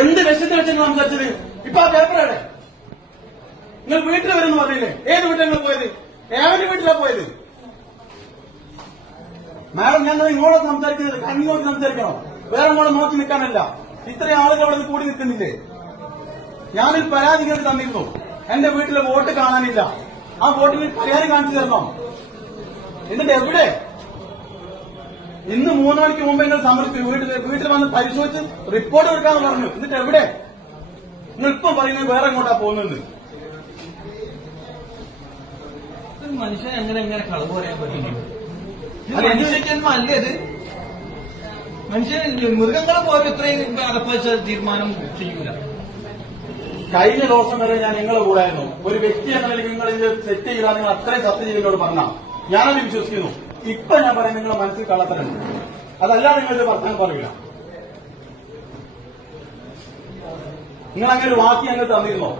എന്ത് വിഷയത്തിൽ വെച്ച് നിങ്ങൾ സംസാരിച്ചത്? ഇപ്പൊ ആ പേപ്പർ എവിടെ? നിങ്ങൾ വീട്ടിൽ വരുമെന്ന് പറഞ്ഞില്ലേ? ഏത് വീട്ടിൽ നിങ്ങൾ പോയത്? ഏവന്റെ വീട്ടിലാ പോയത്? മാഡം, ഞങ്ങൾ ഇങ്ങോട്ട് സംസാരിക്കുന്നത് കണ്ണോട്ട് സംസാരിക്കണം, വേറെ ഇങ്ങോട്ട് നോക്കി നിൽക്കാനല്ല. ഇത്രയും ആളുകൾ അവിടെ കൂടി നിൽക്കുന്നില്ലേ? ഞാനൊരു പരാതി കേട്ട് തന്നിരുന്നു. എന്റെ വീട്ടിലെ വോട്ട് കാണാനില്ല, ആ വോട്ടിന് പരിഹാരം കാണിച്ചു തരണം. എന്നിട്ട് എവിടെ? ഇന്ന് 3 മണിക്ക് മുമ്പ് നിങ്ങൾ സമർപ്പിച്ചു, വീട്ടിൽ വന്ന് പരിശോധിച്ച് റിപ്പോർട്ട് കൊടുക്കാന്ന് പറഞ്ഞു. എന്നിട്ട് എവിടെ? നിങ്ങൾ ഇപ്പം പറയുന്നത് വേറെ എങ്ങോട്ടാ പോകുന്നത്? മനുഷ്യൻ എങ്ങനെ കളവ് പറയാൻ പറ്റില്ല? മനുഷ്യജന്മല്ലേ അത്? മനുഷ്യൻ മൃഗങ്ങളെ പോലെ ഇത്രയും അറപ്പിച്ച തീരുമാനം ചെയ്യൂല. കഴിഞ്ഞ ദിവസം വരെ ഞാൻ നിങ്ങളെ കൂടായിരുന്നു. ഒരു വ്യക്തി എന്ന നിലയ്ക്ക് നിങ്ങൾ ഇത് സെറ്റ് ചെയ്താൽ നിങ്ങൾ അത്രയും സത്യജീവിനോട് പറഞ്ഞാൽ ഞാനത് വിശ്വസിക്കുന്നു. ഇപ്പൊ ഞാൻ പറയാം, നിങ്ങളുടെ മനസ്സിൽ കള്ളത്തരുണ്ട്. അതല്ലാതെ നിങ്ങളിത് പറഞ്ഞാൽ പറയില്ല. നിങ്ങൾ അങ്ങനെ ഒരു വാക്ക് ഞങ്ങൾ തന്നിരുന്നോ?